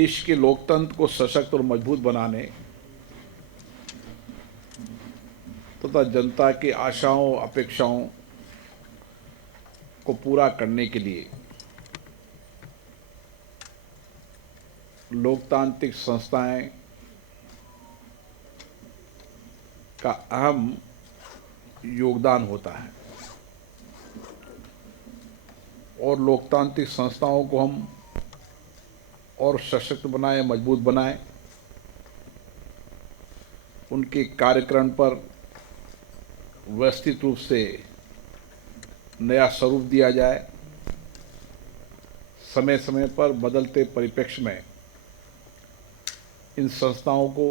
देश के लोकतंत्र को सशक्त और मजबूत बनाने तथा जनता की आशाओं अपेक्षाओं को पूरा करने के लिए लोकतांत्रिक संस्थाएं का अहम योगदान होता है और लोकतांत्रिक संस्थाओं को हम और सशक्त बनाएं, मजबूत बनाएं, उनके कार्यक्रम पर व्यवस्थित रूप से नया स्वरूप दिया जाए, समय समय पर बदलते परिप्रेक्ष्य में इन संस्थाओं को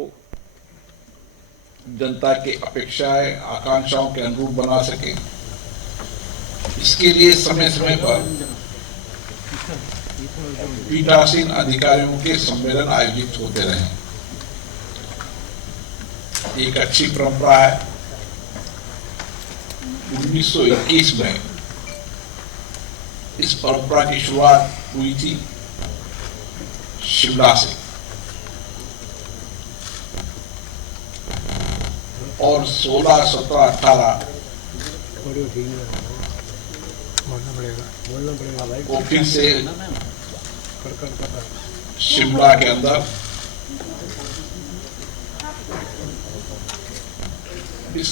जनता की अपेक्षाएं आकांक्षाओं के अनुरूप बना सके। इसके लिए समय समय पर पीठासीन अधिकारियों के सम्मेलन आयोजित होते रहे। एक अच्छी परंपरा है। 1921 में इस परंपरा की शुरुआत हुई थी शिमला से और 16, 17, 18 को फिर से शिमला के अंदर इस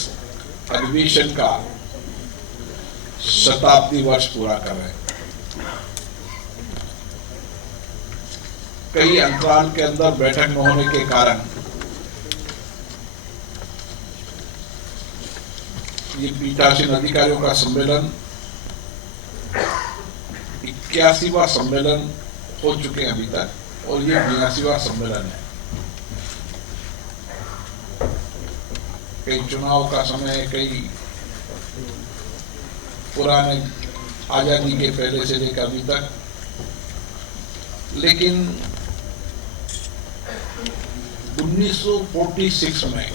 अधिवेशन का शताब्दी वर्ष पूरा कर रहे हैं। कई अंतराल के अंदर बैठक न होने के कारण ये पीठासीन अधिकारियों का सम्मेलन 81वां सम्मेलन हो चुके हैं अभी तक और ये 82वां सम्मेलन है। कई चुनाव का समय, कई पुराने आजादी के पहले से लेकर अभी तक, लेकिन 1946 में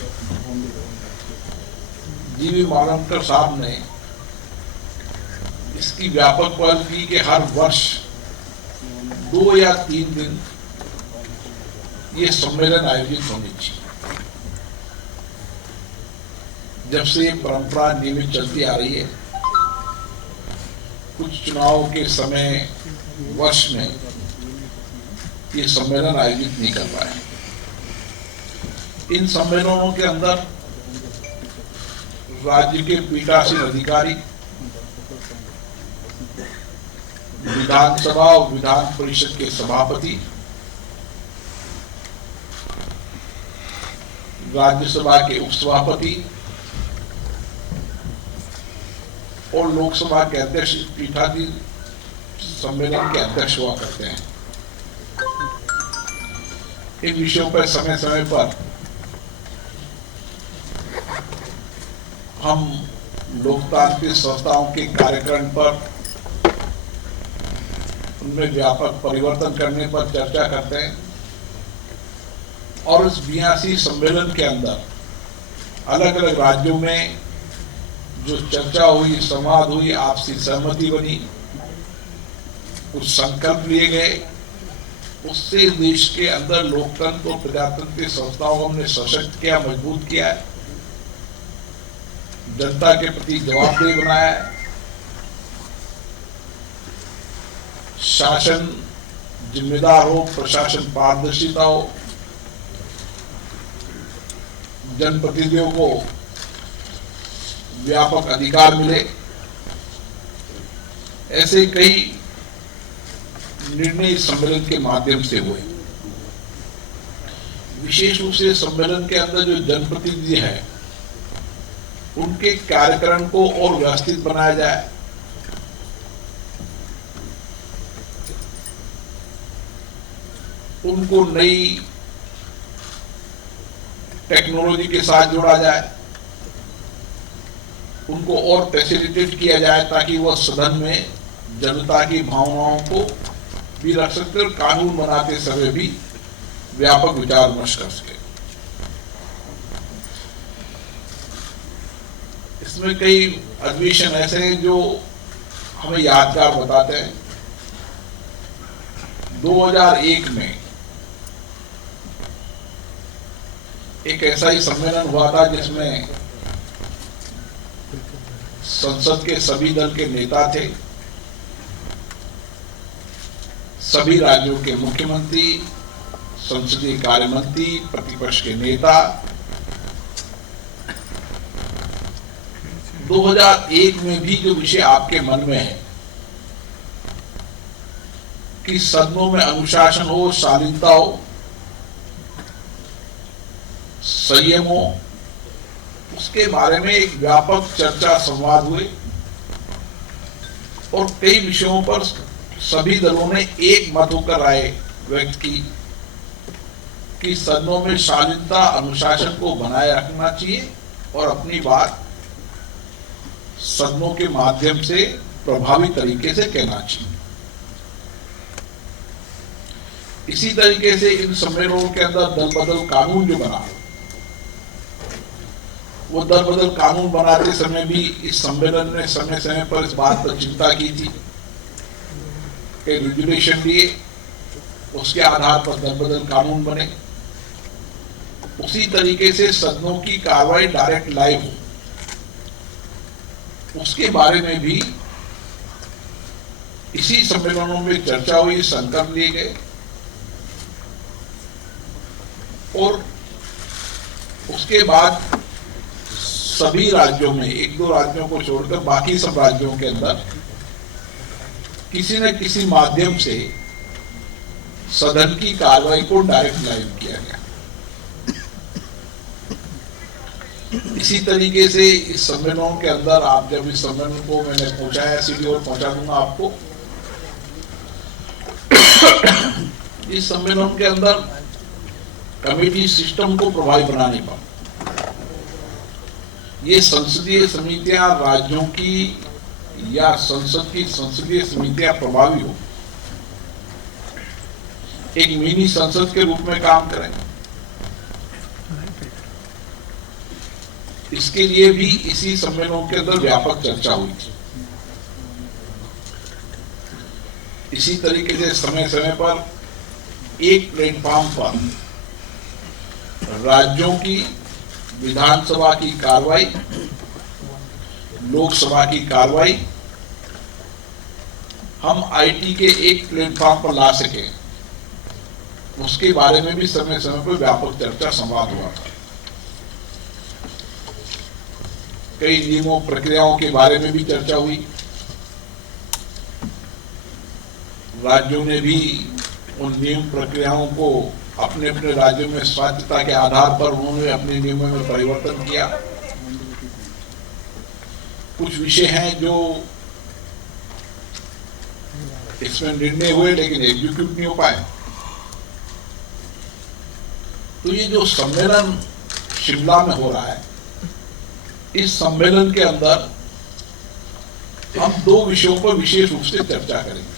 जीवी मालवणकर साहब ने इसकी व्यापक पहल की कि हर वर्ष 2 या 3 दिन ये सम्मेलन आयोजित होने चाहिए। जब से ये परंपरा नियमित चलती आ रही है, कुछ चुनाव के समय वर्ष में ये सम्मेलन आयोजित नहीं कर पाए। इन सम्मेलनों के अंदर राज्य के पीठासीन अधिकारी, विधानसभा और विधान परिषद के सभापति, राज्यसभा के उपसभापति और लोकसभा के अध्यक्ष पीठासीन सम्मेलन के अध्यक्ष हुआ करते हैं। इन विषयों पर समय समय पर हम लोकतांत्रिक संस्थाओं के कार्यक्रम पर, उनमें व्यापक परिवर्तन करने पर चर्चा करते हैं और इस 82 सम्मेलन के अंदर अलग अलग राज्यों में जो चर्चा हुई, संवाद हुई, आपसी सहमति बनी, कुछ संकल्प लिए गए, उससे देश के अंदर लोकतंत्र और प्रजातंत्र की संस्थाओं को हमने सशक्त किया, मजबूत किया है, जनता के प्रति जवाबदेह बनाया है, शासन जिम्मेदार हो, प्रशासन पारदर्शिता हो, जनप्रतिनिधियों को व्यापक अधिकार मिले। ऐसे कई निर्णय सम्मेलन के माध्यम से हुए। विशेष रूप से सम्मेलन के अंदर जो जनप्रतिनिधि है, उनके कार्यक्रम को और व्यवस्थित बनाया जाए, उनको नई टेक्नोलॉजी के साथ जोड़ा जाए, उनको और फैसिलिटेट किया जाए ताकि वह सदन में जनता की भावनाओं को भी रख सकते और कानून बनाते समय भी व्यापक विचार विमर्श कर सके। इसमें कई अधिवेशन ऐसे हैं जो हमें यादगार बताते हैं। 2001 में एक ऐसा ही सम्मेलन हुआ था जिसमें संसद के सभी दल के नेता थे, सभी राज्यों के मुख्यमंत्री, संसदीय कार्य मंत्री, प्रतिपक्ष के नेता। 2001 में भी जो विषय आपके मन में है कि सदनों में अनुशासन हो, शालीनता हो, संयम हो, उसके बारे में एक व्यापक चर्चा संवाद हुए और कई विषयों पर सभी दलों ने एक मत होकर राय व्यक्त की कि सदनों में शालीनता, अनुशासन को बनाए रखना चाहिए और अपनी बात सदनों के माध्यम से प्रभावी तरीके से कहना चाहिए। इसी तरीके से इन सम्मेलनों के अंदर दल बदल कानून जो बना, वो दल बदल कानून बनाते समय भी इस सम्मेलन ने समय समय पर इस बात पर चिंता की थी कि रेजुलेशन लिए, उसके आधार पर दल बदल कानून बने। उसी तरीके से सदनों की कार्रवाई डायरेक्ट लाइव हो, उसके बारे में भी इसी सम्मेलनों में चर्चा हुई, संकल्प लिए गए और उसके बाद सभी राज्यों में, एक दो राज्यों को छोड़कर बाकी सब राज्यों के अंदर किसी न किसी माध्यम से सदन की कार्रवाई को डायरेक्ट लाइव किया गया। इसी तरीके से इस सम्मेलनों के अंदर, आप जब इस सम्मेलन को मैंने पहुंचाया, सीडी और पहुंचा दूंगा आपको, इस सम्मेलन के अंदर कमेटी सिस्टम को प्रभावी बनाने पर ये संसदीय समितियां राज्यों की या संसद की संसदीय समितियां प्रभावी हो, एक मिनी संसद के रूप में काम करें, इसके लिए भी इसी सम्मेलन के अंदर व्यापक चर्चा हुई थी। इसी तरीके से समय समय पर एक प्लेटफॉर्म पर राज्यों की विधानसभा की कार्रवाई, लोकसभा की कार्रवाई हम आईटी के एक प्लेटफॉर्म पर ला सके, उसके बारे में भी समय समय पर व्यापक चर्चा संवाद हुआ था। कई नियमों, प्रक्रियाओं के बारे में भी चर्चा हुई। राज्यों ने भी उन नियम प्रक्रियाओं को अपने अपने राज्यों में स्वायत्तता के आधार पर उन्होंने अपने नियमों में परिवर्तन किया। कुछ विषय हैं जो इसमें निर्णय हुए लेकिन एग्जीक्यूट नहीं हो पाए। तो ये जो सम्मेलन शिमला में हो रहा है, इस सम्मेलन के अंदर हम दो विषयों पर विशेष रूप से चर्चा करेंगे।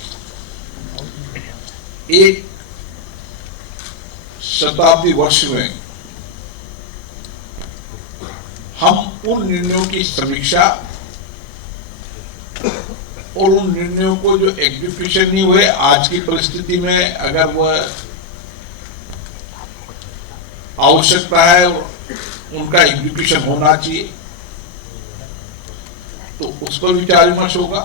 एक, शताब्दी वर्ष में हम उन निर्णयों की समीक्षा और उन निर्णयों को जो एग्जीक्यूशन नहीं हुए, आज की परिस्थिति में अगर वह आवश्यकता है उनका एग्जीक्यूशन होना चाहिए, तो उस पर विचार विमर्श होगा,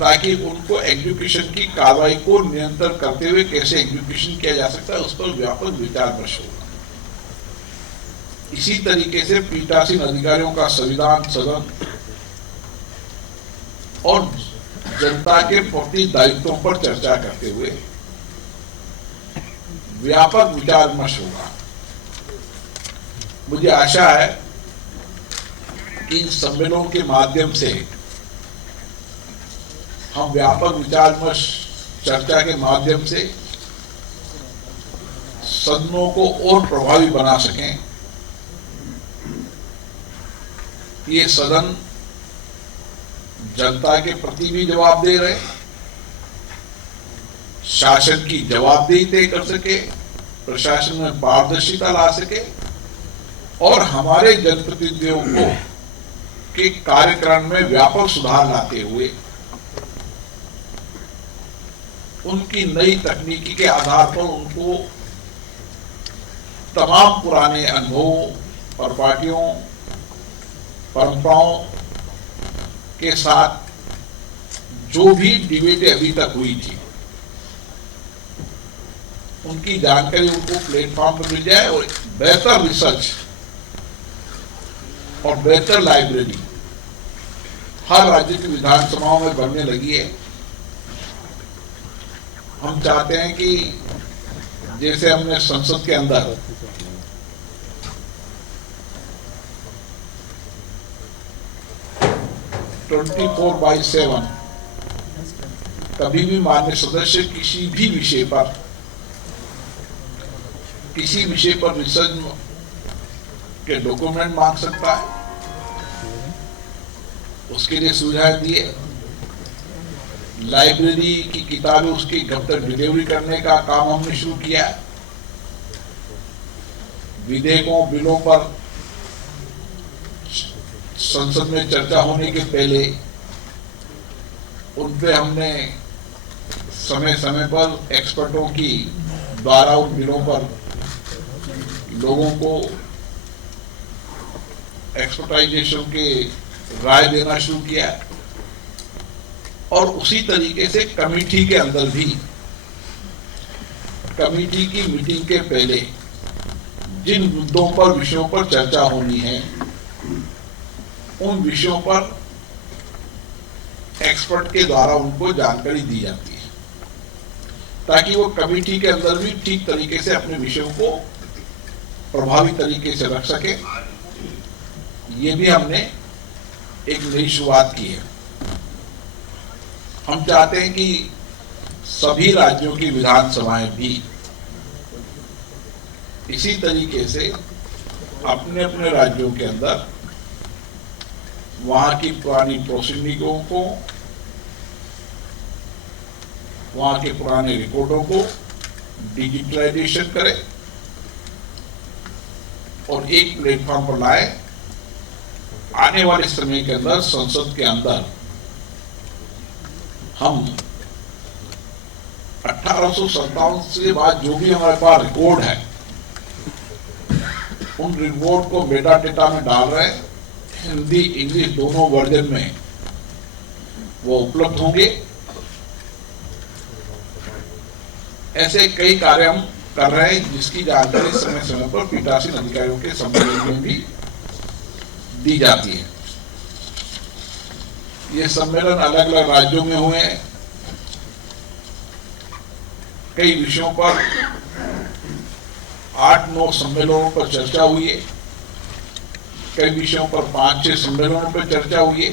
ताकि उनको एग्जीक्यूशन की कार्रवाई को नियंत्रण करते हुए कैसे एग्जीक्यूशन किया जा सकता है, उस पर व्यापक विचार विमर्श होगा। इसी तरीके से पीठासीन अधिकारियों का संविधान, सदन और जनता के प्रति दायित्वों पर चर्चा करते हुए व्यापक विचार विमर्श होगा। मुझे आशा है कि इन सम्मेलनों के माध्यम से हम व्यापक विचार विमर्श, चर्चा के माध्यम से सदनों को और प्रभावी बना सकें। ये सदन जनता के प्रति भी जवाब दे रहे, शासन की जवाबदेही तय कर सके, प्रशासन में पारदर्शिता ला सके और हमारे जनप्रतिनिधियों को के कार्यक्रम में व्यापक सुधार लाते हुए उनकी नई तकनीकी के आधार पर उनको तमाम पुराने अनुभवों, परिपाटियों, परंपराओं के साथ जो भी डिबेटें अभी तक हुई थी उनकी जानकारी उनको प्लेटफॉर्म पर मिल जाए और बेहतर रिसर्च और बेहतर लाइब्रेरी हर राज्य की विधानसभाओं में बनने लगी है। हम चाहते हैं कि जैसे हमने संसद के अंदर ट्वेंटी 4/7 कभी भी माननीय सदस्य किसी भी विषय पर रिसर्च के डॉक्यूमेंट मांग सकता है, उसके लिए सुविधाएं दिए। लाइब्रेरी की किताबें उसकी घर तक डिलीवरी करने का काम हमने शुरू किया है। विधेयकों, बिलों पर संसद में चर्चा होने के पहले उन पे हमने समय समय पर एक्सपर्टों की द्वारा उन बिलों पर लोगों को एक्सपर्टाइजेशन के राय देना शुरू किया। और उसी तरीके से कमेटी के अंदर भी कमेटी की मीटिंग के पहले जिन मुद्दों पर, विषयों पर चर्चा होनी है उन विषयों पर एक्सपर्ट के द्वारा उनको जानकारी दी जाती है ताकि वो कमेटी के अंदर भी ठीक तरीके से अपने विषयों को प्रभावी तरीके से रख सके। ये भी हमने एक नई शुरुआत की है। हम चाहते हैं कि सभी राज्यों की विधानसभाएं भी इसी तरीके से अपने अपने राज्यों के अंदर वहां की पुरानी प्रोसीडिंगों को, वहां के पुराने रिकॉर्डों को डिजिटलाइजेशन करें और एक प्लेटफॉर्म पर लाए। आने वाले समय के अंदर संसद के अंदर हम 1857 से बाद जो भी हमारे पास रिकॉर्ड है उन रिकॉर्ड को मेटा डेटा में डाल रहे हैं। हिंदी, इंग्लिश दोनों वर्जन में वो उपलब्ध होंगे। ऐसे कई कार्य हम कर रहे हैं जिसकी जानकारी समय समय पर पीठासीन अधिकारियों के सम्मेलन में भी दी जाती है। ये सम्मेलन अलग अलग राज्यों में हुए हैं। कई विषयों पर 8-9 सम्मेलनों पर चर्चा हुई है। कई विषयों पर 5-6 सम्मेलनों पर चर्चा हुई है।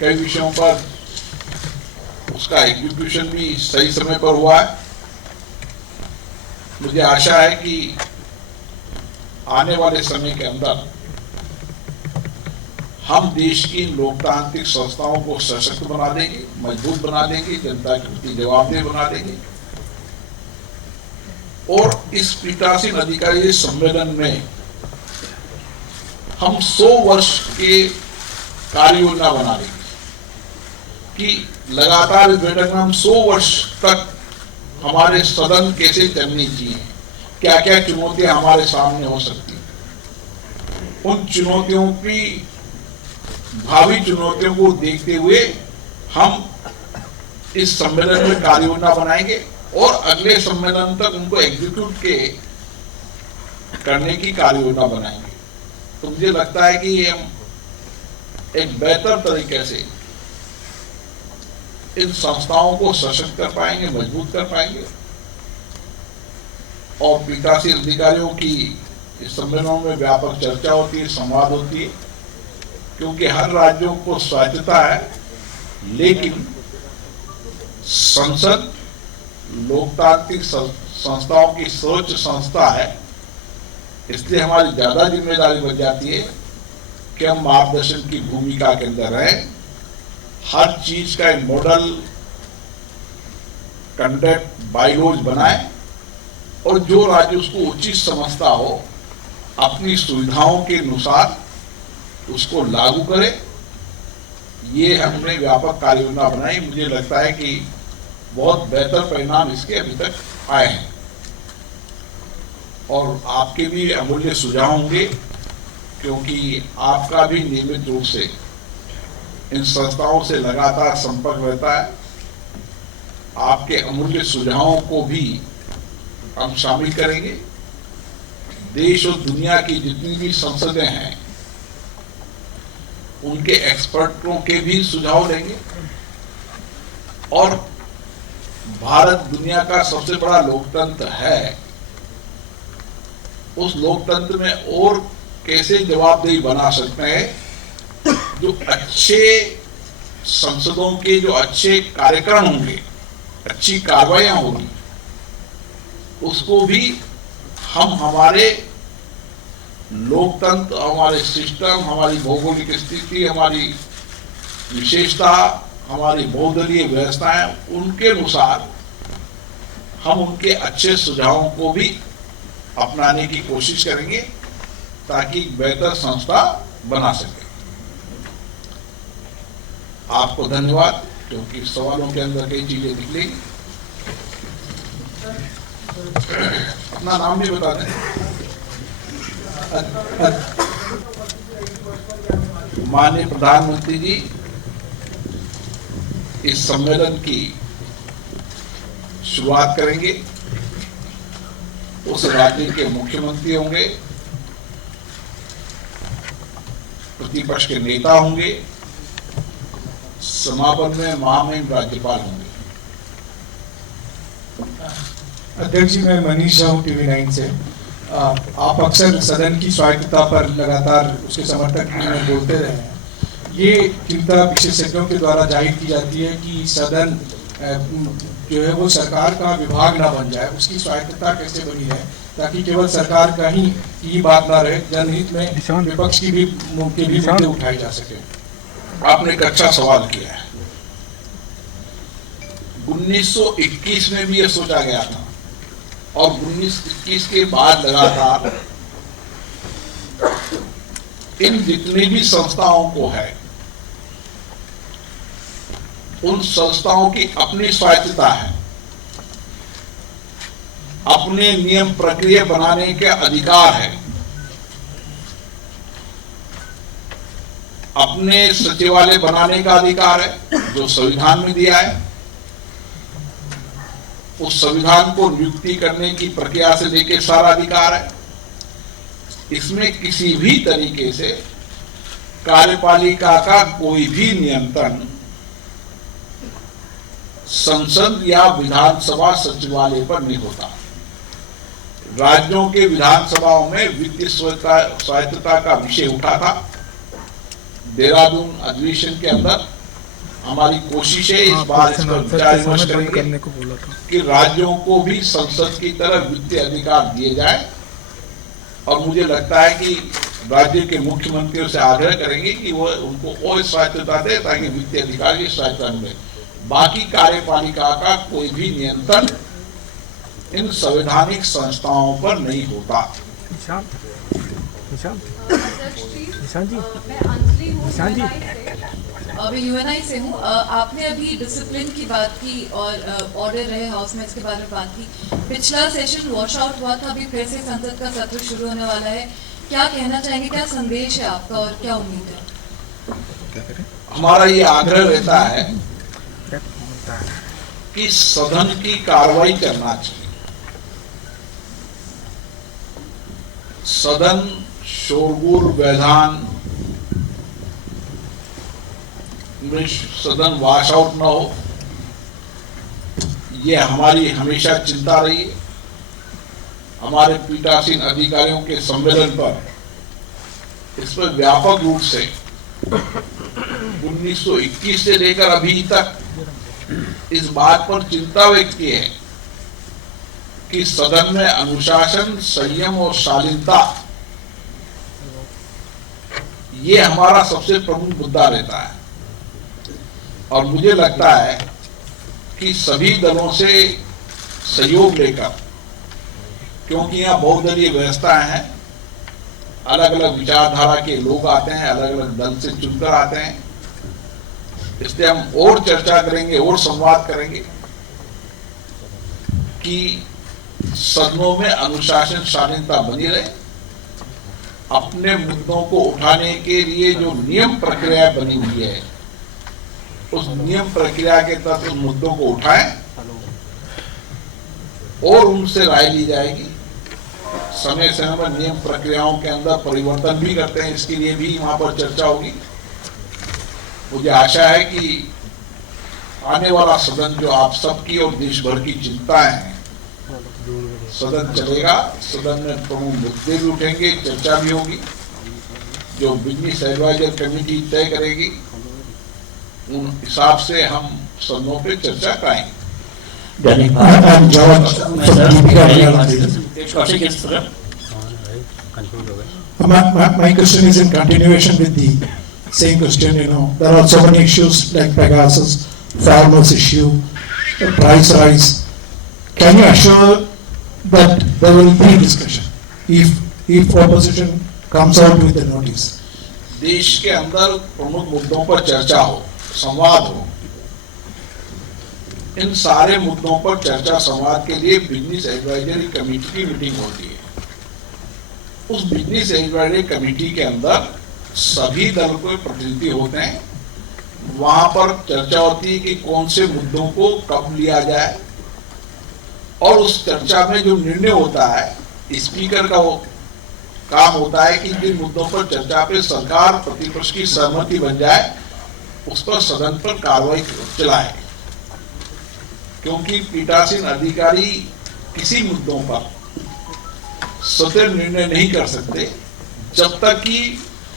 कई विषयों पर उसका एग्जीक्यूशन भी सही समय पर हुआ है। मुझे आशा है कि आने वाले समय के अंदर हम देश की लोकतांत्रिक संस्थाओं को सशक्त बना देंगे, मजबूत बना देंगे, जनता के प्रति जवाबदेह बना देंगे और इस पीठासीन अधिकारी सम्मेलन में हम 100 वर्ष के कार्य योजना बना देंगे कि लगातार इस बैठक में हम 100 वर्ष तक हमारे सदन कैसे चलनी चाहिए, क्या क्या चुनौतियां हमारे सामने हो सकती हैं। उन चुनौतियों की, भावी चुनौतियों को देखते हुए हम इस सम्मेलन में कार्य योजना बनाएंगे और अगले सम्मेलन तक उनको एग्जीक्यूट करने की कार्य योजना बनाएंगे। तो मुझे लगता है कि हम एक बेहतर तरीके से इन संस्थाओं को सशक्त कर पाएंगे, मजबूत कर पाएंगे और पीठासीन अधिकारियों की इस सम्मेलनों में व्यापक चर्चा होती है, संवाद होती है, क्योंकि हर राज्यों को स्वायत्तता है लेकिन संसद लोकतांत्रिक संस्थाओं की सर्वोच्च संस्था है। इसलिए हमारी ज्यादा जिम्मेदारी बन जाती है कि हम मार्गदर्शन की भूमिका के अंदर रहें, हर चीज का एक मॉडल कंडक्ट बायलॉज बनाए और जो राज्य उसको उचित समझता हो अपनी सुविधाओं के अनुसार उसको लागू करे। ये हमने व्यापक कार्य योजना बनाई। मुझे लगता है कि बहुत बेहतर परिणाम इसके अभी तक आए हैं। और आपके भी अमूल्य सुझाव होंगे, क्योंकि आपका भी नियमित रूप से इन संस्थाओं से लगातार संपर्क रहता है। आपके अमूल्य सुझावों को भी हम शामिल करेंगे। देश और दुनिया की जितनी भी संसदें हैं उनके एक्सपर्टों के भी सुझाव लेंगे, और भारत दुनिया का सबसे बड़ा लोकतंत्र है, उस लोकतंत्र में और कैसे जवाबदेही बना सकते हैं। जो अच्छे संसदों के जो अच्छे कार्यक्रम होंगे, अच्छी कार्रवाइयां होगी, उसको भी हम हमारे लोकतंत्र, हमारे सिस्टम, हमारी भौगोलिक स्थिति, हमारी विशेषता, हमारी बहुदलीय व्यवस्थाएं, उनके अनुसार हम उनके अच्छे सुझावों को भी अपनाने की कोशिश करेंगे ताकि बेहतर संस्था बना सके। आपको धन्यवाद, क्योंकि सवालों के अंदर कई चीजें निकलेंगी। अपना नाम भी बता दें। माननीय प्रधानमंत्री जी इस सम्मेलन की शुरुआत करेंगे। उस राज्य के मुख्यमंत्री होंगे, प्रतिपक्ष के नेता होंगे, समापन में महामहिम राज्यपाल होंगे। अध्यक्ष जी, मैं मनीष हूँ TV9 से। आप अक्सर सदन की स्वायत्तता पर लगातार उसके समर्थक में बोलते रहे हैं। ये चिंता विशेषज्ञों के द्वारा जाहिर की जाती है कि सदन जो है वो सरकार का विभाग ना बन जाए, उसकी स्वायत्तता कैसे बनी है ताकि केवल सरकार का ही बात ना रहे, जनहित में विपक्ष की भी मुद्दे उठाए जा सके। आपने एक अच्छा सवाल किया है। 1921 में भी यह सोचा गया था, और 1921 के बाद लगातार इन जितनी भी संस्थाओं को है, उन संस्थाओं की अपनी स्वायत्तता है, अपने नियम प्रक्रिया बनाने के अधिकार है, अपने सचिवालय बनाने का अधिकार है जो संविधान में दिया है। उस संविधान को नियुक्ति करने की प्रक्रिया से लेकर सारा अधिकार है। इसमें किसी भी तरीके से कार्यपालिका का कोई भी नियंत्रण संसद या विधानसभा सचिवालय पर नहीं होता। राज्यों के विधानसभाओं में वित्तीय स्वायत्तता का विषय उठा था। देहरादून अधिवेशन के अंदर हमारी कोशिश है इस बार इस पर विचार विमर्श करेंगे कि राज्यों को भी संसद की तरह वित्तीय अधिकार दिए जाए, और मुझे लगता है कि राज्य के मुख्यमंत्रियों से आग्रह करेंगे कि वो उनको और स्वायत्तता दे ताकि वित्तीय अधिकार की स्वायत्तता मिले। बाकी कार्यपालिका का कोई भी नियंत्रण इन संवैधानिक संस्थाओं पर नहीं होता। अभी यूएनआई से हूँ। आपने अभी डिसिप्लिन की बात की और ऑर्डर रहे हाउस में, इसके बारे में बात की। पिछला सेशन वॉश आउट हुआ था, अभी फिर से संसद का सत्र शुरू होने वाला है। क्या कहना चाहेंगे, क्या संदेश है आपका और क्या उम्मीद है? हमारा ये आग्रह रहता है कि सदन की कार्रवाई करना चाहिए। सदन शोरगुल, व्यवधान में सदन वॉश आउट न हो, ये हमारी हमेशा चिंता रही है। हमारे पीठासीन अधिकारियों के सम्मेलन पर इस पर व्यापक रूप से 1921 से लेकर अभी तक इस बात पर चिंता व्यक्त की है कि सदन में अनुशासन, संयम और शालीनता, ये हमारा सबसे प्रमुख मुद्दा रहता है। और मुझे लगता है कि सभी दलों से सहयोग लेकर, क्योंकि यहाँ बहुदलीय व्यवस्थाएं हैं, अलग अलग विचारधारा के लोग आते हैं, अलग अलग दल से चुनकर आते हैं, इसलिए हम और चर्चा करेंगे और संवाद करेंगे कि सदनों में अनुशासन शालीनता बनी रहे, अपने मुद्दों को उठाने के लिए जो नियम प्रक्रिया बनी हुई है उस नियम प्रक्रिया के तहत उन मुद्दों को उठाएं और उनसे राय ली जाएगी। समय समय पर नियम प्रक्रियाओं के अंदर परिवर्तन भी करते हैं, इसके लिए भी वहां पर चर्चा होगी। मुझे आशा है कि आने वाला सदन जो आप सबकी और देश भर की चिंताएं हैं, सदन चलेगा, सदन में प्रमुख मुद्दे भी उठेंगे, चर्चा भी होगी, जो बिजनेस एडवाइजर कमेटी तय करेगी उन हिसाब से हम सदनों पे चर्चा कराएंगे। My question is in continuation with the same question. There are so many issues like Pegasus, farmers issue, price rise. Can you assure that there will be discussion if opposition comes out with the notice? देश के अंदर प्रमुख मुद्दों पर चर्चा हो, संवाद हो। इन सारे मुद्दों पर चर्चा संवाद के लिए बिजनेस एडवाइजरी कमेटी की मीटिंग होती है। उस बिजनेस एडवाइजरी कमेटी के अंदर सभी दल के प्रतिनिधि होते हैं। वहां पर चर्चा होती है कि कौन से मुद्दों को कब लिया जाए, और उस चर्चा में जो निर्णय होता है स्पीकर का वो काम होता है कि जिन मुद्दों पर चर्चा पे सरकार प्रतिपक्ष की सहमति बन जाए उस पर सदन पर कार्रवाई चलाए, क्योंकि पीठासीन अधिकारी किसी मुद्दों पर सदन निर्णय नहीं कर सकते जब तक कि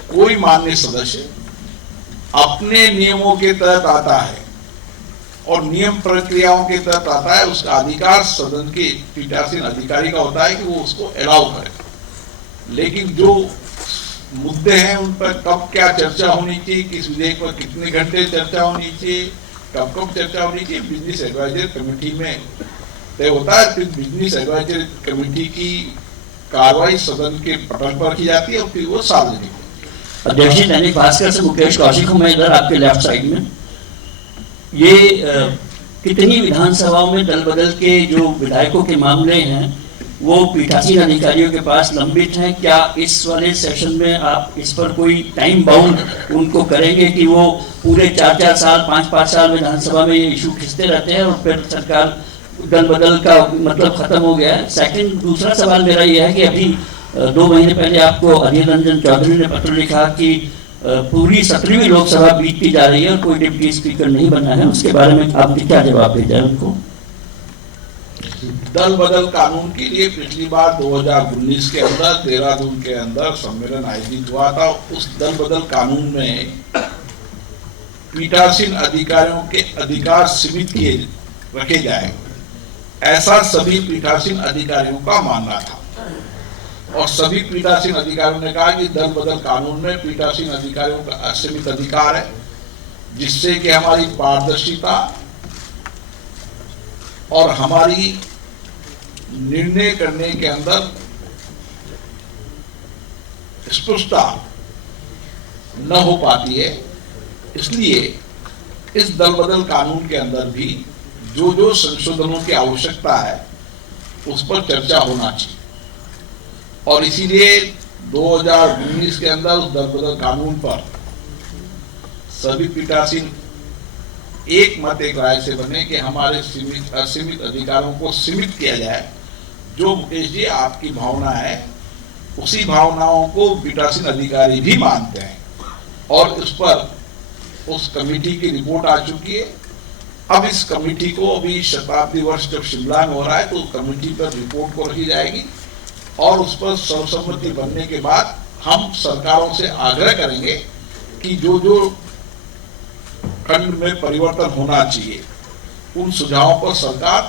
कोई माननीय सदस्य अपने नियमों के तहत आता है और नियम प्रक्रियाओं के तहत आता है। उसका अधिकार सदन के पीठासीन अधिकारी का होता है कि वो उसको अलाउ करे। लेकिन जो मुद्दे हैं उन पर कब क्या चर्चा होनी चाहिए, किस विधेयक पर कितने घंटे चर्चा होनी चाहिए, कब कब चर्चा होनी चाहिए, बिजनेस एडवाइजरी कमेटी में तय होता है। फिर बिजनेस एडवाइजरी कमेटी की कार्रवाई सदन के पटल पर की जाती है और फिर वो सार्वजनिक। अध्यक्ष जी, दैनिक भास्कर से मुकेश कौशिक हूं मैं, इधर आपके लेफ्ट साइड में। ये कितनी विधानसभाओं में दल बदल के जो विधायकों के मामले हैं वो पीठासीन अधिकारियों के पास लंबित हैं? क्या इस वाले सेशन में आप इस पर कोई टाइम बाउंड उनको करेंगे कि वो पूरे 4-4 साल 5-5 साल विधानसभा में ये इशू खिंचते रहते हैं और फिर सरकार दल बदल का मतलब खत्म हो गया है? सेकंड, दूसरा सवाल मेरा ये है कि अभी 2 महीने पहले आपको अधीर रंजन चौधरी ने पत्र लिखा कि पूरी 17वीं लोकसभा बीतती जा रही है और कोई डिप्टी स्पीकर नहीं बना है। उसके बारे में आपने क्या जवाब भेजा है उनको? दल बदल कानून के लिए पिछली बार 2019 के अंदर देहरादून के अंदर सम्मेलन आयोजित हुआ था। उस दल बदल कानून में पीठासीन अधिकारियों के अधिकार सीमित किए रखे जाए, ऐसा सभी पीठासीन अधिकारियों का मानना था। और सभी पीठासीन अधिकारियों ने कहा कि दल बदल कानून में पीठासीन अधिकारियों का असीमित अधिकार है, जिससे कि हमारी पारदर्शिता और हमारी निर्णय करने के अंदर स्पष्टता न हो पाती है। इसलिए इस दल बदल कानून के अंदर भी जो जो संशोधनों की आवश्यकता है उस पर चर्चा होना चाहिए। और इसीलिए 2019 के अंदर उस दल बदल कानून पर सभी पीठासीन एक मत एक राय से बने कि हमारे असीमित अधिकारों को सीमित किया जाए। जो मुकेश जी आपकी भावना है उसी भावनाओं को पीठासीन अधिकारी भी मानते हैं और उस पर उस कमेटी की रिपोर्ट आ चुकी है। अब इस कमेटी को अभी शताब्दी वर्ष जब शिमला में हो रहा है तो कमेटी पर रिपोर्ट को रखी जाएगी और उस पर सर्वसम्मति बनने के बाद हम सरकारों से आग्रह करेंगे कि जो जो खंड में परिवर्तन होना चाहिए उन सुझावों पर सरकार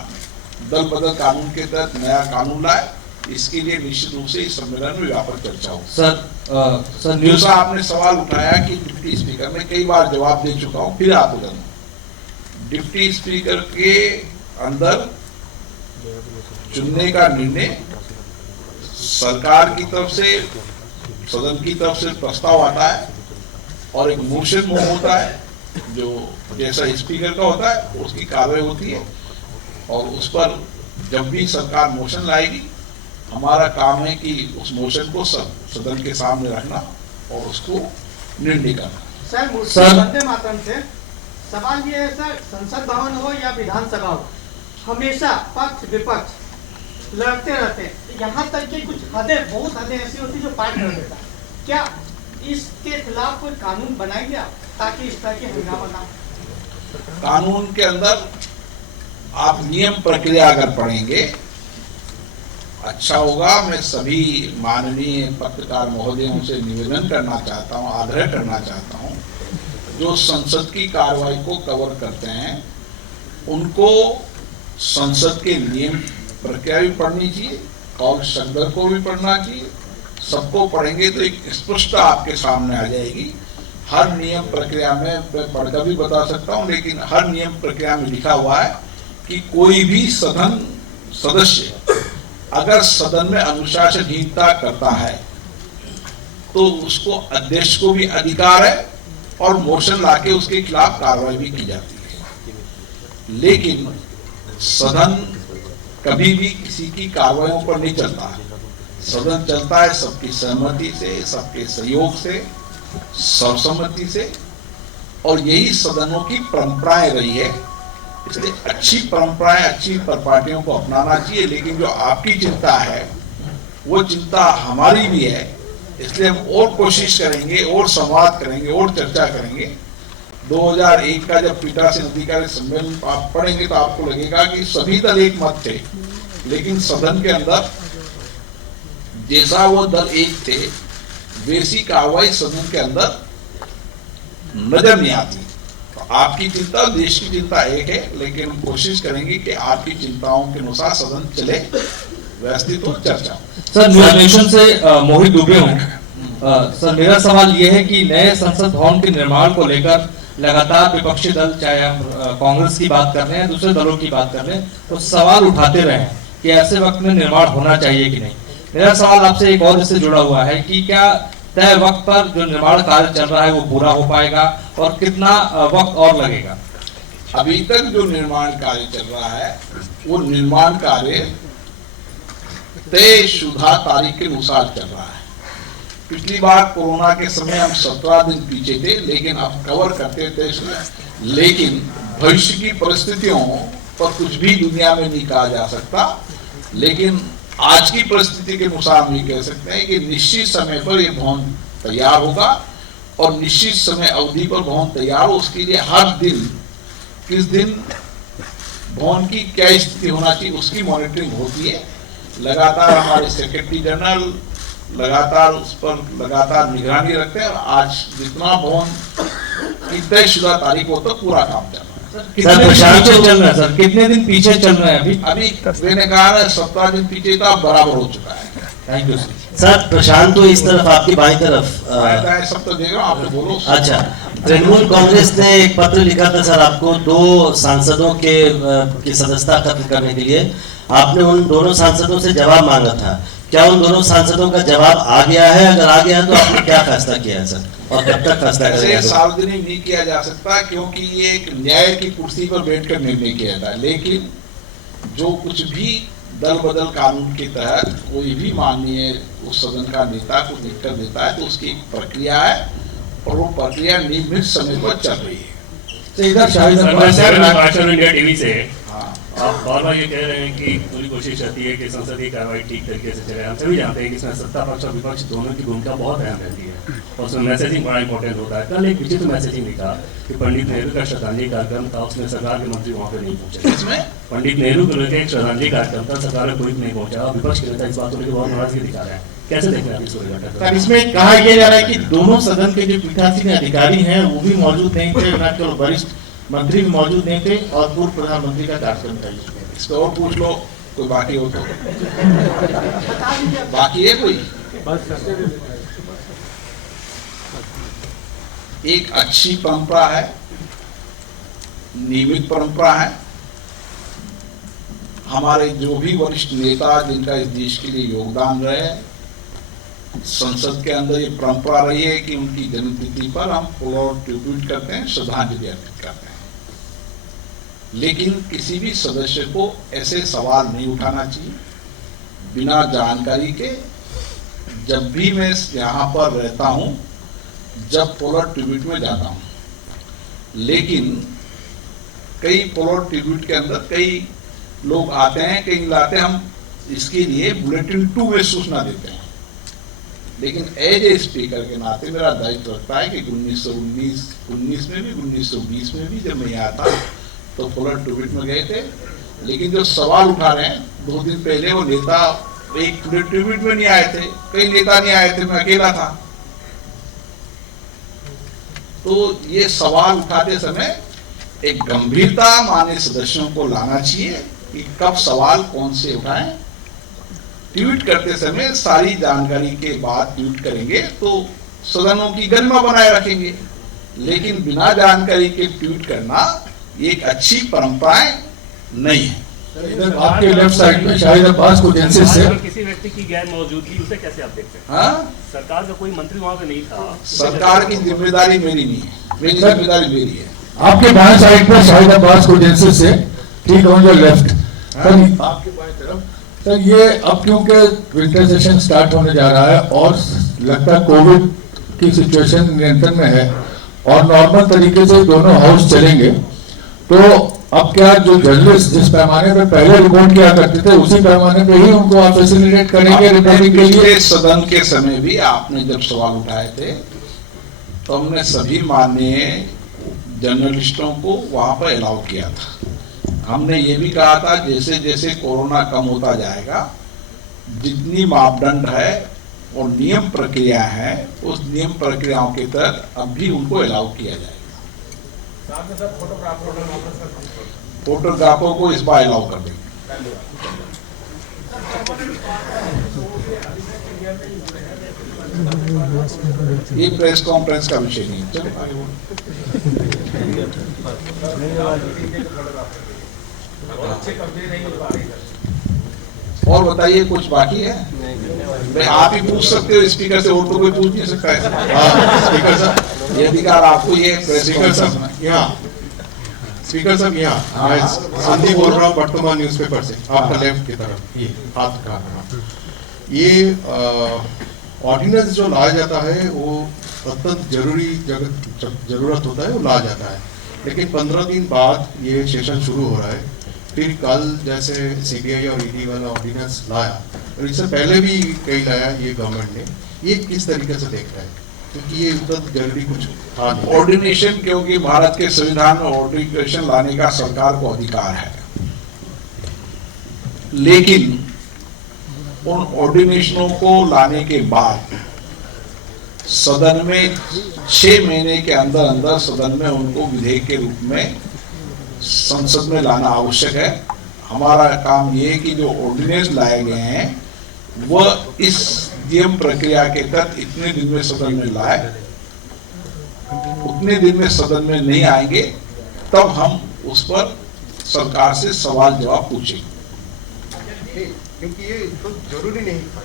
दल बदल कानून के तहत नया कानून लाए। इसके लिए निश्चित रूप से इस सम्मेलन में व्यापक चर्चा हो। सर दूसरा आपने सवाल उठाया कि डिप्टी स्पीकर, मैं कई बार जवाब दे चुका हूं, फिर आप बताना। डिप्टी स्पीकर के अंदर चुनने का निर्णय सरकार की तरफ से, सदन की तरफ से प्रस्ताव आता है और एक मोशन मूव होता है जो जैसा स्पीकर का होता है उसकी कार्रवाई होती है और उस पर जब भी सरकार मोशन लाएगी, हमारा काम है कि उस मोशन को सदन के सामने रखना और उसको निर्णय करना। सर वंदे मातरम से सवाल ये है सर, संसद भवन हो या विधानसभा हो, हमेशा पक्ष विपक्ष लड़ते रहते हैं, यहाँ तक कि कुछ हदें, बहुत हदें ऐसी होती जो पार कर देता है। क्या इसके खिलाफ कोई कानून बनाएंगे आप, ताकि इस तरह की हंगामा ना हो? कानून के अंदर आप नियम प्रक्रिया अगर पढ़ेंगे अच्छा होगा। मैं सभी माननीय पत्रकार महोदयों से निवेदन करना चाहता हूं, आग्रह करना चाहता हूं, जो संसद की कार्रवाई को कवर करते हैं उनको संसद के नियम प्रक्रिया भी पढ़नी चाहिए और संदर्भ को भी पढ़ना चाहिए। सबको पढ़ेंगे तो एक स्पष्ट आपके सामने आ जाएगी। हर नियम प्रक्रिया में मैं पढ़कर भी बता सकता हूं, लेकिन हर नियम प्रक्रिया में लिखा हुआ है कि कोई भी सदन सदस्य अगर सदन में अनुशासनहीनता करता है तो उसको अध्यक्ष को भी अधिकार है और मोशन लाके उसके खिलाफ कार्रवाई भी की जाती है। लेकिन सदन कभी भी किसी की कार्रवाइयों पर नहीं चलता है। सदन चलता है सबकी सहमति से, सबके सहयोग से, सर्वसम्मति से, और यही सदनों की परंपराएं रही है। इसलिए अच्छी परंपराएं, अच्छी परिपाटियों को अपनाना चाहिए। लेकिन जो आपकी चिंता है वो चिंता हमारी भी है, इसलिए हम और कोशिश करेंगे और संवाद करेंगे और चर्चा करेंगे। 2001 का जब पीठासीन अधिकारी सम्मेलन आप पढ़ेंगे तो आपको लगेगा कि सभी दल एक मत थे, लेकिन सदन के अंदर जैसा वो दल एक थे वैसी कार्रवाई सदन के अंदर नजर नहीं आती। तो आपकी चिंता, देश की चिंता एक है, लेकिन हम कोशिश करेंगे कि आपकी चिंताओं के अनुसार सदन चले, व्यवस्थित हो, चर्चा। सर न्यूट्रिशन से मोहित दुबे हूँ। सर मेरा सवाल ये है कि नए संसद भवन के निर्माण को लेकर लगातार विपक्षी दल, चाहे हम कांग्रेस की बात कर रहे हैं, दूसरे दलों की बात कर रहे हैं, तो सवाल उठाते रहे हैं कि ऐसे वक्त में निर्माण होना चाहिए कि नहीं। मेरा सवाल आपसे एक और इससे जुड़ा हुआ है कि क्या तय वक्त पर जो निर्माण कार्य चल रहा है वो पूरा हो पाएगा और कितना वक्त और लगेगा? अभी तक जो निर्माण कार्य चल रहा है वो निर्माण कार्य तयशुदा तारीख के अनुसार चल रहा है। पिछली बार कोरोना के समय हम 17 दिन पीछे थे, लेकिन अब कवर करते थे। लेकिन भविष्य की परिस्थितियों पर कुछ भी दुनिया में नहीं कहा जा सकता, लेकिन आज की परिस्थिति के अनुसार हम ये कह सकते हैं कि निश्चित समय पर यह भवन तैयार होगा और निश्चित समय अवधि पर भवन तैयार हो। उसके लिए हर दिन किस दिन भवन की क्या स्थिति होना चाहिए उसकी मॉनिटरिंग होती है। लगातार हमारे सेक्रेटरी जनरल लगातार उस पर लगातार निगरानी रखते हैं और आज जितना भवन की तयशुदा तारीख हो तो पूरा काम चल रहा है। कितने दिन पीछे चल रहा है सर? कितने दिन पीछे चल रहा है अभी मैंने कहा 17 दिन पीछे था, बराबर हो चुका है। Thank you sir. प्रशांत तो इस तरफ, आपकी बाईं तरफ सब तो देख रहा हूं, आप बोलो। अच्छा, तृणमूल कांग्रेस ने एक पत्र लिखा था सर आपको 2 सांसदों की सदस्यता खत्म करने के लिए। आपने उन दोनों सांसदों से जवाब मांगा था, क्या उन दोनों सांसदों का जवाब आ गया है? अगर आ गया है तो आपने क्या फैसला किया है सर, और कब तक फैसला करेंगे? सार्वजनिक नहीं किया जा सकता क्योंकि ये एक न्याय की कुर्सी पर बैठकर निर्णय किया था। लेकिन जो कुछ भी दल बदल कानून के तहत कोई भी माननीय उस सदन का नेता को लिखकर देता है तो उसकी एक प्रक्रिया है और वो प्रक्रिया नियमित समय पर चल रही है। इंडिया टीवी से हाँ, आप बार-बार ये कह रहे हैं कि पूरी कोशिश रहती है कि संसदीय कार्रवाई ठीक तरीके से चले। हम सभी जानते हैं कि इसमें सत्ता पक्ष और विपक्ष दोनों की भूमिका बहुत अहम रहती है और उसमें मैसेजिंग बड़ा इंपॉर्टेंट होता है। कल एक विचित्र मैसेजिंग लिखा कि पंडित नेहरू का श्रद्धांजलि कार्यक्रम था, उसमें सरकार के मंत्री वहाँ पे नहीं पहुंचे। इसमें पंडित नेहरू को लेकर एक श्रद्धांजलि कार्यक्रम था, सरकार में कोई नहीं पहुंचा और विपक्ष के नेता इस बात को लेकर बहुत नाराजगी दिखा रहे हैं। कैसे देख रहे हैं इस सर? इसमें कहा यह जा रहा है कि दोनों सदन के जो पीठासीन अधिकारी हैं वो भी मौजूद नहीं थे, न केवल वरिष्ठ मंत्री भी मौजूद नहीं थे और पूर्व प्रधानमंत्री का कार्यक्रम था। इसको और पूछ लो, कोई बाकी हो तो। बाकी है कोई? एक अच्छी परंपरा है, नियमित परंपरा है। हमारे जो भी वरिष्ठ नेता जिनका इस देश के लिए योगदान रहे, संसद के अंदर ये परंपरा रही है कि उनकी जन्मतिथि पर हम फ्लोर ट्रिब्यूट करते हैं, श्रद्धांजलि अर्पित करते हैं। लेकिन किसी भी सदस्य को ऐसे सवाल नहीं उठाना चाहिए बिना जानकारी के। जब भी मैं यहाँ पर रहता हूँ, जब पोलर ट्रिब्यूट में जाता हूँ, लेकिन कई पोलर ट्रिब्यूट के अंदर कई लोग आते हैं, कई लाते हैं, हम इसके लिए बुलेटिन 2 में सूचना देते हैं। लेकिन एज ए स्पीकर के नाते मेरा दायित्व रखता है कि 1919 में भी 1920 में भी जब मैं यहाँ था तो पोलर ट्रिब्यूट में गए थे। लेकिन जो सवाल उठा रहे हैं, 2 दिन पहले वो नेता एक पोलर ट्रिब्यूट में नहीं आए थे, कई नेता नहीं आए थे, मैं अकेला था। तो ये सवाल उठाते समय एक गंभीरता मान्य सदस्यों को लाना चाहिए कि कब सवाल कौन से उठाएं। ट्वीट करते समय सारी जानकारी के बाद ट्वीट करेंगे तो सदनों की गरिमा बनाए रखेंगे, लेकिन बिना जानकारी के ट्वीट करना ये एक अच्छी परंपराएं नहीं है। इधर आपके लेफ्ट साइड में शाहिद अब्बास को जेंसिस से किसी व्यक्ति की गैर मौजूदगी, उसे कैसे आप देखते हैं? हाँ, सरकार का कोई मंत्री वहाँ पे नहीं था। सरकार की जिम्मेदारी मेरी नहीं है, मेरी जिम्मेदारी मेरी है। आपके बाएं साइड पर शाहिद अब्बास को जेंसिस से, ठीक ऑन योर लेफ्ट। आपके बाएं तरफ सर, ये अब क्योंकि विंटर सेशन स्टार्ट होने जा रहा है और लगता है कोविड की सिचुएशन नियंत्रण में है और नॉर्मल तरीके से दोनों हाउस चलेंगे, तो अब क्या जो जर्नलिस्ट जिस पैमाने पे पहले रिपोर्ट किया करते थे उसी पैमाने पे ही उनको आप फैसिलिटेट करेंगे रिपोर्टिंग के लिए? सदन के समय भी आपने जब सवाल उठाए थे तो हमने सभी माननीय जर्नलिस्टों को वहां पर अलाउ किया था। हमने ये भी कहा था जैसे जैसे कोरोना कम होता जाएगा, जितनी मापदंड है और नियम प्रक्रिया है, उस नियम प्रक्रियाओं के तहत अब भी उनको अलाउ किया जाएगा। फोटोग्राफर को इस बार अलाउ कर देंगे। ये प्रेस कॉन्फ्रेंस का विषय नहीं है। चलो आगे और बताइए, कुछ बाकी है? भाई आप ही पूछ सकते हो स्पीकर से, और तो कोई पूछ नहीं सकता है। स्पीकर साहब, ये अधिकार आपको, ये प्रेस स्पीकर साहब यहाँ, स्पीकर साहब यहाँ, मैं संदीप बोल रहा हूँ वर्तमान न्यूज़पेपर से, आपका लेफ्ट की तरफ, ये हाथ का। ये ऑर्डिनेंस जो लाया जाता है वो अत्यंत जरूरी जरूरत होता है, वो लाया जाता है, लेकिन 15 दिन बाद ये सेशन शुरू हो रहा है। फिर कल जैसे सीबीआई और ईडी वाला ऑर्डिनेंस लाया, और इससे पहले भी कई लाया ये गवर्नमेंट ने, ये किस तरीके से देखता है? क्योंकि ये उतना जरूरी कुछ था नहीं। ऑर्डिनेशन, क्योंकि भारत के संविधान में ऑर्डिनेशन लाने का सरकार को अधिकार है, लेकिन उन ऑर्डिनेशनों को लाने के बाद सदन में 6 महीने के अंदर अंदर सदन में उनको विधेयक के रूप में संसद में लाना आवश्यक है। हमारा काम ये है कि जो ऑर्डिनेंस लाए गए हैं वह इस नियम प्रक्रिया के तहत इतने दिन में सदन में लाए, उतने दिन में सदन में नहीं आएंगे तब हम उस पर सरकार से सवाल जवाब पूछेंगे, क्योंकि ये तो जरूरी नहीं था।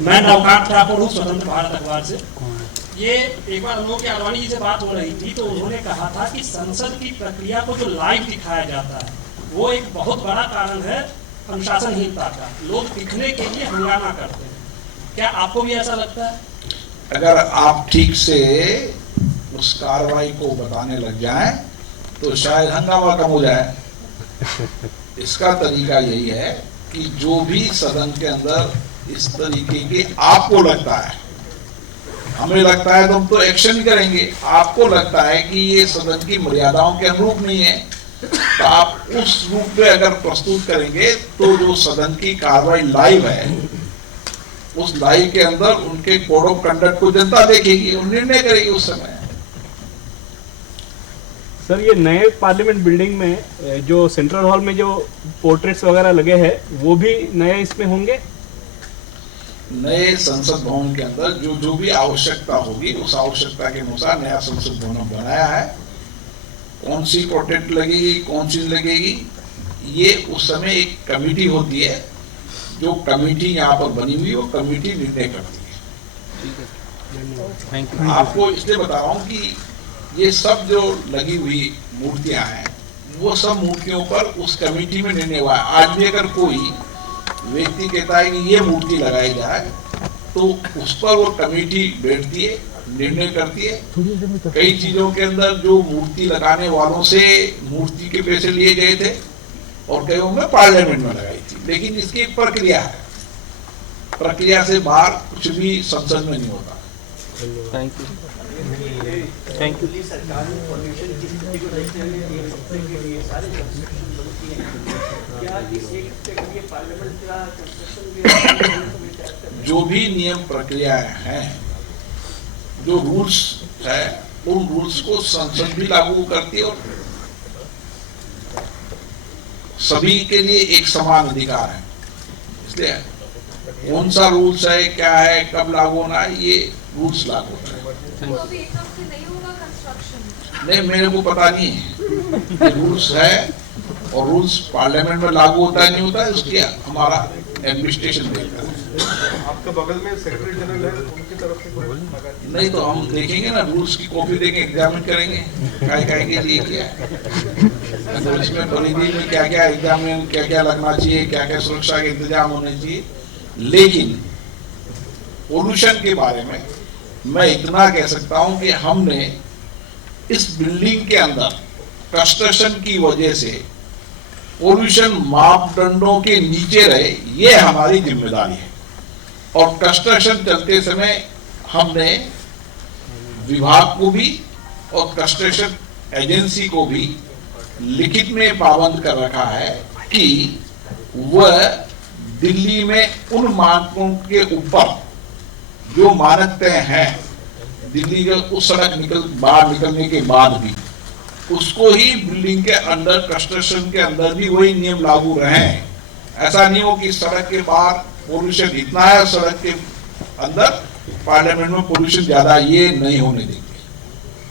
मैं नवकांत ठाकुर हूँ, स्वतंत्र भारत अखबार से। ये एक बार लोग आडवाणी जी से बात हो रही थी तो उन्होंने कहा था कि संसद की प्रक्रिया को जो लाइव दिखाया जाता है वो एक बहुत बड़ा कारण है अनुशासनहीनता का। लोग दिखने के लिए हंगामा करते हैं, क्या आपको भी ऐसा लगता है? अगर आप ठीक से उस कार्रवाई को बताने लग जाएं तो शायद हंगामा कम हो जाए। इसका तरीका यही है कि जो भी सदन के अंदर इस तरीके के आपको लगता है, हमें लगता है तो हम तो एक्शन ही करेंगे, आपको लगता है कि ये सदन की मर्यादाओं के अनुरूप नहीं है तो आप उस रूप में अगर प्रस्तुत करेंगे तो जो सदन की कार्रवाई लाइव है उस लाइव के अंदर उनके कोड ऑफ कंडक्ट को जनता देखेगी और निर्णय करेगी उस समय। सर, ये नए पार्लियामेंट बिल्डिंग में जो सेंट्रल हॉल में जो पोर्ट्रेट्स वगैरह लगे हैं वो भी नए इसमें होंगे? नए संसद भवन के अंदर जो जो भी आवश्यकता होगी उस आवश्यकता के अनुसार नया संसद भवन बनाया है। कौन सी पोर्ट्रेट लगेगी, कौन सी लगेगी, ये उस समय एक कमेटी होती है, जो कमेटी यहाँ पर बनी हुई वो कमेटी निर्णय करती है। आपको इसलिए बता रहा हूँ कि ये सब जो लगी हुई मूर्तियां हैं वो सब मूर्तियों पर उस कमेटी में निर्णय हुआ है। आज भी अगर कोई व्यक्ति कहता है कि ये मूर्ति लगाई जाए तो उस पर वो कमेटी बैठती है, निर्णय करती है। कई चीजों के अंदर जो मूर्ति लगाने वालों से मूर्ति के पैसे लिए गए थे और कईयों में पार्लियामेंट में लगाई थी, लेकिन इसकी एक प्रक्रिया है, प्रक्रिया से बाहर कुछ भी संसद में नहीं होता। Thank you. जो भी नियम प्रक्रियाएं हैं, जो रूल्स है, उन रूल्स को संसद भी लागू करती है और सभी के लिए एक समान अधिकार है। इसलिए कौन सा रूल्स है, क्या है, कब लागू होना है, ये रूल्स लागू होता है। नहीं, मेरे को पता नहीं है। रूल्स है और रूल्स पार्लियामेंट में लागू होता है नहीं होता है, उसकी हमारा एडमिनिस्ट्रेशन देखता है। आपके बगल में सेक्रेटरी जनरल है, उनकी तरफ से कोई नहीं तो हम देखेंगे ना, रूल्स की कॉपी देंगे, एग्जामिन करेंगे क्या लिए क्या है, तो इसमें परिधि में क्या क्या एग्जामिन, क्या क्या लगना चाहिए, क्या क्या सुरक्षा के इंतजाम होने चाहिए। लेकिन पोल्यूशन के बारे में मैं इतना कह सकता हूं कि हमने इस बिल्डिंग के अंदर कंस्ट्रक्शन की वजह से पोल्यूशन मापदंडों के नीचे रहे, ये हमारी जिम्मेदारी है। और कंस्ट्रक्शन चलते समय हमने विभाग को भी और कंस्ट्रक्शन एजेंसी को भी लिखित में पाबंद कर रखा है कि वह दिल्ली में उन मानकों के ऊपर जो मानक तय हैं, दिल्ली के उस सड़क बाहर निकलने के बाद भी उसको ही बिल्डिंग के अंदर, कंस्ट्रक्शन के अंदर भी वही नियम लागू रहे। ऐसा नहीं हो कि सड़क के बाहर पोल्यूशन इतना है, सड़क के अंदर पार्लियामेंट में पोल्यूशन ज्यादा, ये नहीं होने देंगे।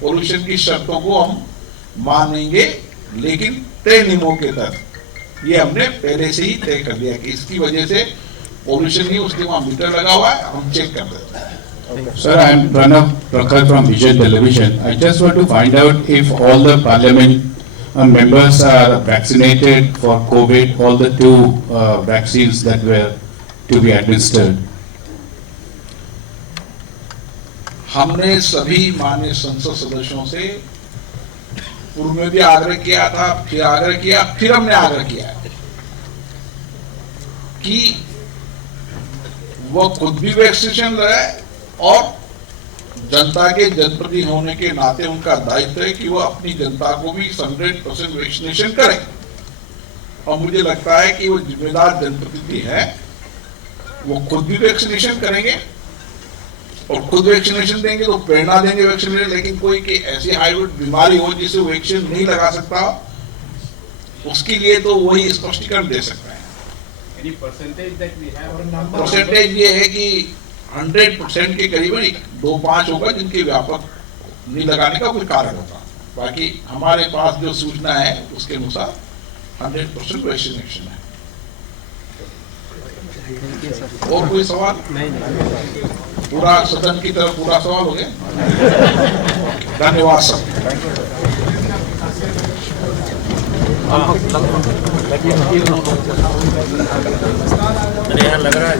पोल्यूशन की शर्तों को हम मानेंगे, लेकिन तय नियमों के तहत। ये हमने पहले से ही तय कर दिया कि इसकी वजह से पोल्यूशन नहीं, उसके वहां मीटर लगा हुआ है, हम चेक कर देते हैं। Sir, I am Pranav Prakhar from Vision Television. I just want to find out if all the parliament members are vaccinated for COVID, all the two vaccines that were to be administered. हमने सभी माननीय संसद सदस्यों से पूर्व में भी आग्रह किया था, फिर आग्रह किया, फिर हमने आग्रह किया कि वो खुद भी वैक्सीनेशन लगाए और जनता के जनप्रतिनिधि होने के नाते उनका दायित्व है कि वो अपनी जनता को भी 100% वैक्सीनेशन करें। और मुझे लगता है कि वो जिम्मेदार जनप्रतिनिधि है, वो खुद भी वैक्सीनेशन करेंगे और खुद वैक्सीनेशन देंगे तो प्रेरणा देंगे वैक्सीनेशन। लेकिन कोई की ऐसी हाइब्रिड बीमारी हो जिसे वैक्सीन नहीं लगा सकता, उसके लिए तो वही स्पष्टीकरण दे सकता है। परसेंटेज ये है कि 100% के करीबन 2-5 होगा जिनके व्यापक नहीं लगाने का कोई कारण होगा। बाकी हमारे पास जो सूचना है उसके अनुसार 100% वैक्सीनेशन है। और कोई सवाल? पूरा सदन की तरफ पूरा सवाल हो गया? धन्यवाद सर। लग रहा है